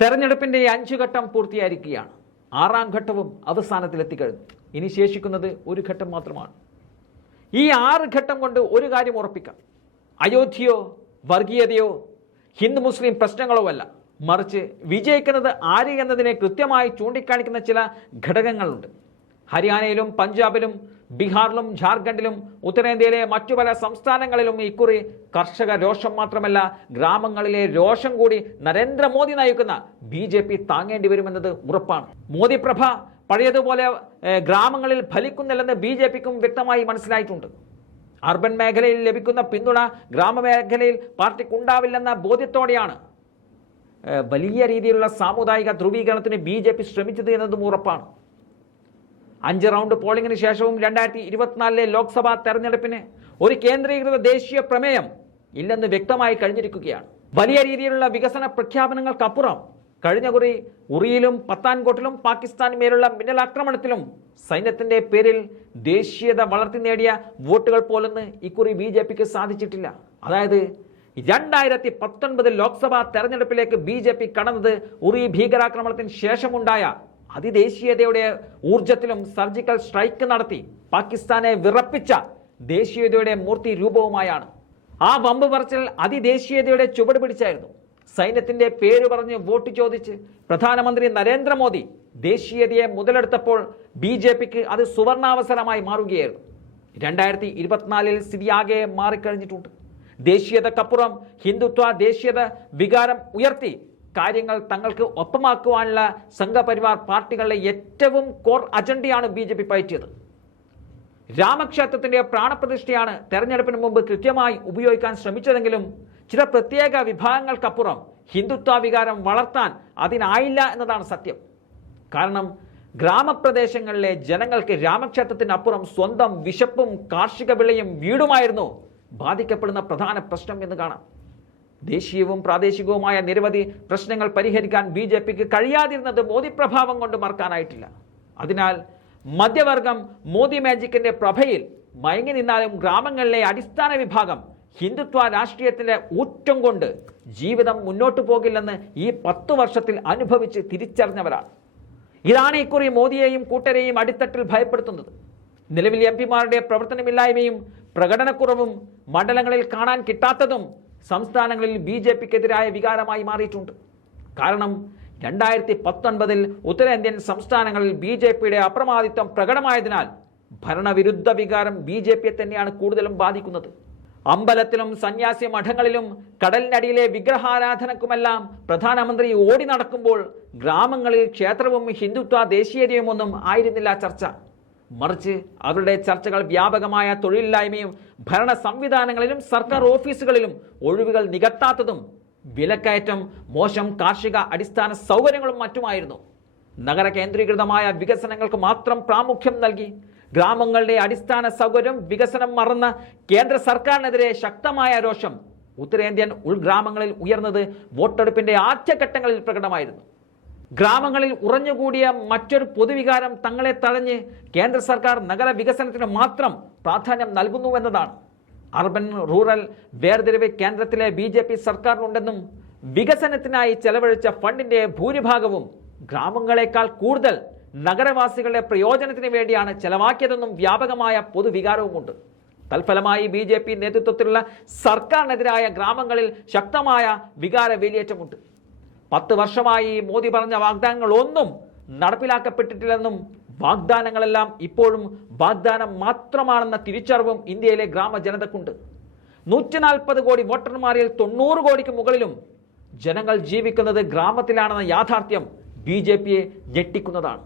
തെരഞ്ഞെടുപ്പിന്റെ അഞ്ചു ഘട്ടം പൂർത്തിയായിരിക്കുകയാണ്. ആറാം ഘട്ടവും അവസാനത്തിലെത്തിക്കഴിഞ്ഞു. ഇനി ശേഷിക്കുന്നത് ഒരു ഘട്ടം മാത്രമാണ്. ഈ ആറ് ഘട്ടം കൊണ്ട് ഒരു കാര്യം ഉറപ്പിക്കാം. അയോധ്യയോ വർഗീയതയോ ഹിന്ദു മുസ്ലിം പ്രശ്നങ്ങളോ അല്ല. മറിച്ച് വിജയിക്കുന്നത് ആര് എന്നതിനെ കൃത്യമായി ചൂണ്ടിക്കാണിക്കുന്ന ചില ഘടകങ്ങളുണ്ട്. ഹരിയാനയിലും പഞ്ചാബിലും ബീഹാറിലും ജാർഖണ്ഡിലും ഉത്തരേന്ത്യയിലെ മറ്റു പല സംസ്ഥാനങ്ങളിലും ഇക്കുറി കർഷക രോഷം മാത്രമല്ല ഗ്രാമങ്ങളിലെ രോഷം കൂടി നരേന്ദ്രമോദി നയിക്കുന്ന ബി ജെ പി താങ്ങേണ്ടി വരുമെന്നത് ഉറപ്പാണ്. മോദി പ്രഭ പഴയതുപോലെ ഗ്രാമങ്ങളിൽ ഫലിക്കുന്നില്ലെന്ന് ബി ജെ പിക്കും വ്യക്തമായി മനസ്സിലായിട്ടുണ്ട്. അർബൻ മേഖലയിൽ ലഭിക്കുന്ന പിന്തുണ ഗ്രാമമേഖലയിൽ പാർട്ടിക്കുണ്ടാവില്ലെന്ന ബോധ്യത്തോടെയാണ് വലിയ രീതിയിലുള്ള സാമുദായിക ധ്രുവീകരണത്തിന് ബി ജെ പി ശ്രമിച്ചത് എന്നതും ഉറപ്പാണ്. അഞ്ച് റൗണ്ട് പോളിംഗിന് ശേഷവും രണ്ടായിരത്തി ഇരുപത്തിനാലിലെ ലോക്സഭാ തെരഞ്ഞെടുപ്പിന് ഒരു കേന്ദ്രീകൃത ദേശീയ പ്രമേയം ഇല്ലെന്ന് വ്യക്തമായി കഴിഞ്ഞിരിക്കുകയാണ്. വലിയ രീതിയിലുള്ള വികസന പ്രഖ്യാപനങ്ങൾക്കപ്പുറം കഴിഞ്ഞ കുറി ഉറിയിലും പത്താൻകോട്ടിലും പാകിസ്ഥാൻ മേലുള്ള മിന്നലാക്രമണത്തിലും സൈന്യത്തിന്റെ പേരിൽ ദേശീയത വളർത്തി നേടിയ വോട്ടുകൾ പോലൊന്ന് ഇക്കുറി ബി ജെ പിക്ക് സാധിച്ചിട്ടില്ല. അതായത് രണ്ടായിരത്തി പത്തൊൻപതിൽ ലോക്സഭാ തെരഞ്ഞെടുപ്പിലേക്ക് ബി ജെ പി കടന്നത് ഉറി ഭീകരാക്രമണത്തിന് ശേഷമുണ്ടായ അതിദേശീയതയുടെ ഊർജത്തിലും സർജിക്കൽ സ്ട്രൈക്ക് നടത്തി പാകിസ്ഥാനെ വിറപ്പിച്ച ദേശീയതയുടെ മൂർത്തി രൂപവുമായാണ്. ആ വമ്പ് പറച്ചിൽ അതിദേശീയതയുടെ ചുവട് പിടിച്ചായിരുന്നു. സൈന്യത്തിന്റെ പേര് പറഞ്ഞ് വോട്ട് ചോദിച്ച് പ്രധാനമന്ത്രി നരേന്ദ്രമോദി ദേശീയതയെ മുതലെടുത്തപ്പോൾ ബി ജെ പിക്ക് അത് സുവർണാവസരമായി മാറുകയായിരുന്നു. രണ്ടായിരത്തി ഇരുപത്തിനാലിൽ സ്ഥിതിയാകെ മാറിക്കഴിഞ്ഞിട്ടുണ്ട്. ദേശീയതക്കപ്പുറം ഹിന്ദുത്വ ദേശീയത വികാരം ഉയർത്തി കാര്യങ്ങൾ തങ്ങൾക്ക് ഒപ്പമാക്കുവാനുള്ള സംഘപരിവാർ പാർട്ടികളുടെ ഏറ്റവും കോർ അജണ്ടയാണ് ബി ജെ പി പയറ്റിയത്. രാമക്ഷേത്രത്തിന്റെ പ്രാണപ്രതിഷ്ഠയാണ് തെരഞ്ഞെടുപ്പിന് മുമ്പ് കൃത്യമായി ഉപയോഗിക്കാൻ ശ്രമിച്ചതെങ്കിലും ചില പ്രത്യേക വിഭാഗങ്ങൾക്കപ്പുറം ഹിന്ദുത്വ വികാരം വളർത്താൻ അതിനായില്ല എന്നതാണ് സത്യം. കാരണം ഗ്രാമപ്രദേശങ്ങളിലെ ജനങ്ങൾക്ക് രാമക്ഷേത്രത്തിനപ്പുറം സ്വന്തം വിശപ്പും കാർഷിക വിളയും വീടുമായിരുന്നു ബാധിക്കപ്പെടുന്ന പ്രധാന പ്രശ്നം എന്ന് കാണാം. ദേശീയവും പ്രാദേശികവുമായ നിരവധി പ്രശ്നങ്ങൾ പരിഹരിക്കാൻ ബി ജെ പിക്ക് കഴിയാതിരുന്നത് മോദി പ്രഭാവം കൊണ്ട് മറക്കാനായിട്ടില്ല. അതിനാൽ മധ്യവർഗം മോദി മാജിക്കിന്റെ പ്രഭയിൽ മയങ്ങി നിന്നാലും ഗ്രാമങ്ങളിലെ അടിസ്ഥാന വിഭാഗം ഹിന്ദുത്വ രാഷ്ട്രീയത്തിന്റെ ഊറ്റം കൊണ്ട് ജീവിതം മുന്നോട്ടു പോകില്ലെന്ന് ഈ പത്തു വർഷത്തിൽ അനുഭവിച്ച് തിരിച്ചറിഞ്ഞവരാണ്. ഇതാണ് ഇക്കുറി മോദിയെയും കൂട്ടരെയും അടിത്തട്ടിൽ ഭയപ്പെടുത്തുന്നത്. നിലവിൽ എം പിമാരുടെ പ്രവർത്തനമില്ലായ്മയും പ്രകടനക്കുറവും മണ്ഡലങ്ങളിൽ കാണാൻ കിട്ടാത്തതും സംസ്ഥാനങ്ങളിൽ ബി ജെ പിക്കെതിരായ വികാരമായി മാറിയിട്ടുണ്ട്. കാരണം രണ്ടായിരത്തി പത്തൊൻപതിൽ ഉത്തരേന്ത്യൻ സംസ്ഥാനങ്ങളിൽ ബി ജെ പിയുടെ അപ്രമാദിത്വം പ്രകടമായതിനാൽ ഭരണവിരുദ്ധ വികാരം ബി ജെ പിയെ തന്നെയാണ് കൂടുതലും ബാധിക്കുന്നത്. അമ്പലത്തിലും സന്യാസി മഠങ്ങളിലും കടലിനടിയിലെ വിഗ്രഹാരാധനക്കുമെല്ലാം പ്രധാനമന്ത്രി ഓടി നടക്കുമ്പോൾ ഗ്രാമങ്ങളിൽ ക്ഷേത്രവും ഹിന്ദുത്വ ദേശീയതയും ഒന്നും ആയിരുന്നില്ല ചർച്ച. മറിച്ച് അവരുടെ ചർച്ചകൾ വ്യാപകമായ തൊഴിലില്ലായ്മയും ഭരണ സംവിധാനങ്ങളിലും സർക്കാർ ഓഫീസുകളിലും ഒഴിവുകൾ നികത്താത്തതും വിലക്കയറ്റം മോശം കാർഷിക അടിസ്ഥാന സൗകര്യങ്ങളും മറ്റുമായിരുന്നു. നഗര കേന്ദ്രീകൃതമായ വികസനങ്ങൾക്ക് മാത്രം പ്രാമുഖ്യം നൽകി ഗ്രാമങ്ങളുടെ അടിസ്ഥാന സൗകര്യം വികസനം മറന്ന കേന്ദ്ര സർക്കാരിനെതിരെ ശക്തമായ രോഷം ഉത്തരേന്ത്യൻ ഉൾഗ്രാമങ്ങളിൽ ഉയർന്നത് വോട്ടെടുപ്പിന്റെ ആദ്യഘട്ടങ്ങളിൽ പ്രകടമായിരുന്നു. ഗ്രാമങ്ങളിൽ ഉറഞ്ഞുകൂടിയ മറ്റൊരു പൊതുവികാരം തങ്ങളെ തഴഞ്ഞ് കേന്ദ്ര സർക്കാർ നഗര വികസനത്തിന് മാത്രം പ്രാധാന്യം നൽകുന്നുവെന്നതാണ് അർബൻ റൂറൽ വേർതിരിവ് കേന്ദ്രത്തിലെ ബി ജെ പി സർക്കാരിനുണ്ടെന്നും വികസനത്തിനായി ചെലവഴിച്ച ഫണ്ടിന്റെ ഭൂരിഭാഗവും ഗ്രാമങ്ങളെക്കാൾ കൂടുതൽ നഗരവാസികളുടെ പ്രയോജനത്തിന് വേണ്ടിയാണ് ചെലവാക്കിയതെന്നും വ്യാപകമായ പൊതുവികാരവുമുണ്ട്. തൽഫലമായി ബി ജെ പി നേതൃത്വത്തിലുള്ള സർക്കാരിനെതിരായ ഗ്രാമങ്ങളിൽ ശക്തമായ വികാര വേലിയേറ്റമുണ്ട്. പത്ത് വർഷമായി മോദി പറഞ്ഞ വാഗ്ദാനങ്ങൾ ഒന്നും നടപ്പിലാക്കപ്പെട്ടിട്ടില്ലെന്നും വാഗ്ദാനങ്ങളെല്ലാം ഇപ്പോഴും വാഗ്ദാനം മാത്രമാണെന്ന തിരിച്ചറിവും ഇന്ത്യയിലെ ഗ്രാമജനതക്കുണ്ട്. നൂറ്റി നാൽപ്പത് കോടി വോട്ടർമാരിൽ തൊണ്ണൂറ് കോടിക്ക് മുകളിലും ജനങ്ങൾ ജീവിക്കുന്നത് ഗ്രാമത്തിലാണെന്ന യാഥാർത്ഥ്യം ബി ജെ പിയെ ഞെട്ടിക്കുന്നതാണ്.